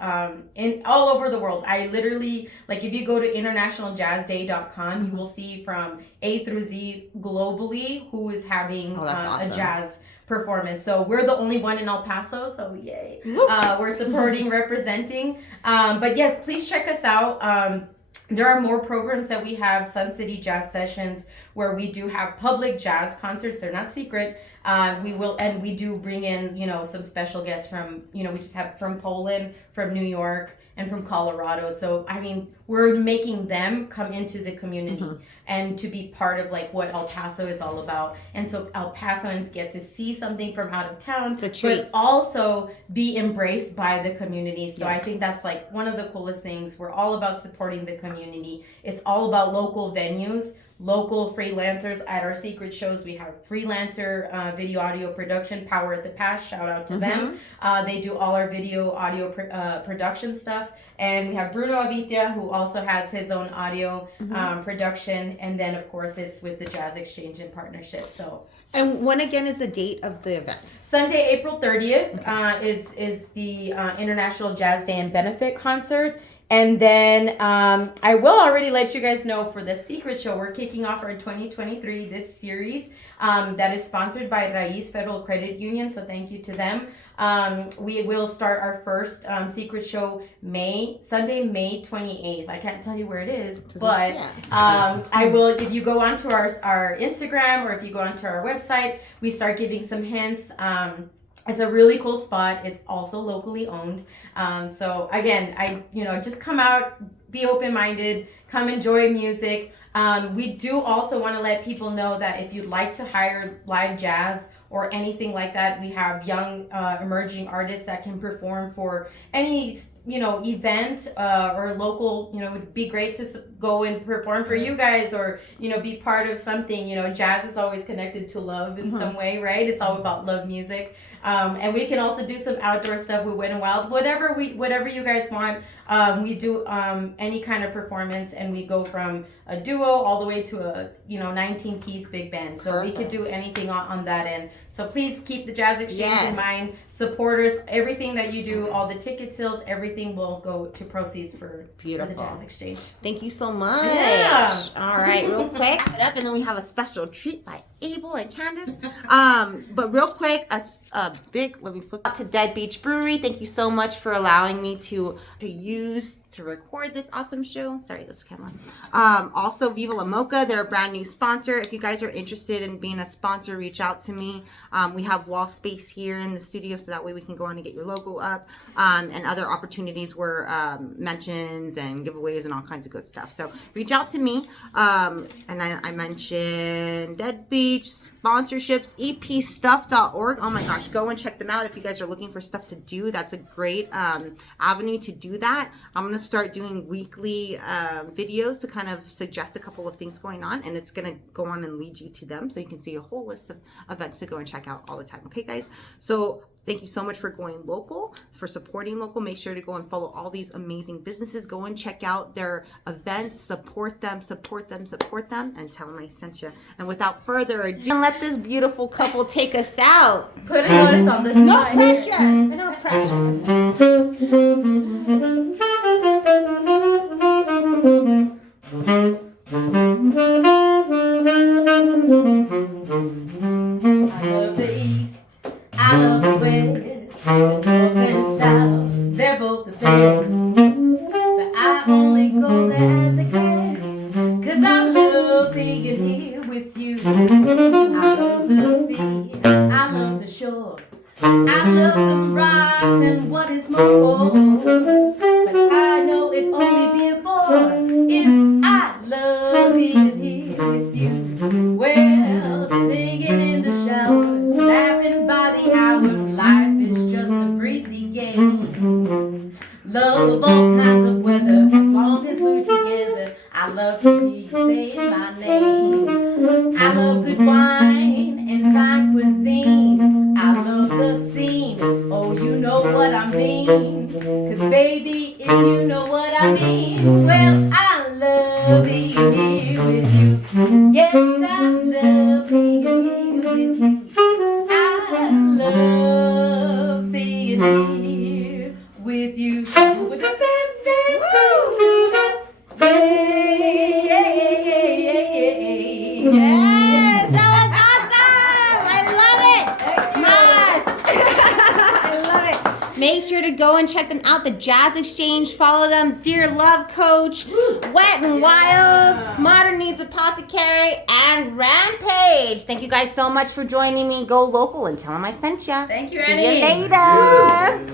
in all over the world. I literally, if you go to internationaljazzday.com, you will see from A through Z globally who is having awesome. a jazz performance. So we're the only one in El Paso, so yay. We're supporting, representing. But yes, please check us out. There are more programs that we have, Sun City Jazz Sessions, where we do have public jazz concerts. They're not secret. We do bring in, some special guests from, we just have from Poland, from New York, and from Colorado. So, we're making them come into the community and to be part of what El Paso is all about. And so El Pasoans get to see something from out of town, but also be embraced by the community. So I think that's one of the coolest things. We're all about supporting the community. It's all about local venues local freelancers at our secret shows. We have freelancer video audio production, Power at the Pass, shout out to them. They do all our video audio production stuff. And we have Bruno Avitia, who also has his own audio production. And then, of course, it's with the Jazz Exchange in partnership. So. And when again is the date of the event? Sunday, April 30th is the International Jazz Day and Benefit Concert. And then I will already let you guys know for the Secret Show, we're kicking off our 2023, this series that is sponsored by Raiz Federal Credit Union. So thank you to them. We will start our first Secret Show Sunday, May 28th. I can't tell you where it is, but I will, if you go onto our Instagram or if you go onto our website, we start giving some hints. It's a really cool spot. It's also locally owned. So again, just come out, be open-minded, come enjoy music. We do also want to let people know that if you'd like to hire live jazz or anything like that, we have young emerging artists that can perform for any event or local. It would be great to go and perform for you guys, or be part of something. Jazz is always connected to love in some way, right? It's all about love music. And we can also do some outdoor stuff with Wet n Wild, whatever you guys want. We do any kind of performance, and we go from a duo all the way to a 19-piece big band. So we could do anything on that end. So please keep the Jazz Exchange in mind. Support us. Everything that you do, all the ticket sales, everything will go to proceeds for the Jazz Exchange. Thank you so much. Yeah. All right, real quick, wrap it up, and then we have a special treat by Abel and Candace. But real quick, let me flip out to Deadbeach Brewery. Thank you so much for allowing me to record this awesome show. Sorry, this camera. Also, Viva La Mocha, they're a brand new sponsor. If you guys are interested in being a sponsor, reach out to me. We have wall space here in the studio, so that way we can go on and get your logo up, and other opportunities were mentions and giveaways and all kinds of good stuff. So reach out to me. And I mentioned Deadbeach sponsorships, epstuff.org. Oh my gosh, go and check them out if you guys are looking for stuff to do. That's a great avenue to do that. I'm going to start doing weekly videos to kind of suggest a couple of things going on, and it's going to go on and lead you to them, so you can see a whole list of events to go and check out all the time. Okay, guys? So thank you so much for going local, for supporting local. Make sure to go and follow all these amazing businesses. Go and check out their events. Support them, and tell them I sent you. And without further ado, let this beautiful couple take us out. Put a notice on this. No pressure. No I love the East, I love the West, North and South, they're both the best. But I only go there as a guest, 'cause I love being here with you. I love the sea, I love the shore, I love the rocks and what is more. But I know it'd only be a bore if I love being here with you. Well, singing in the shower, laughing by the hour, life is just a breezy game. Love all kinds of weather, as long as we're together. I love to hear you saying my name. I love good wine and fine cuisine. I love the scene, oh you know what I mean. 'Cause baby, if you know what I mean, well I love being here with you. Yes, I love being here with you. I love being here with you. Yes, that was awesome. I love it. Mas. I love it. Make sure to go and check them out. The Jazz Exchange. Follow them. Dear Love Coach, Wet n Wild, Modern Needs Apothecary, and Rampage. Thank you guys so much for joining me. Go local and tell them I sent ya. Thank you, See Annie. you later.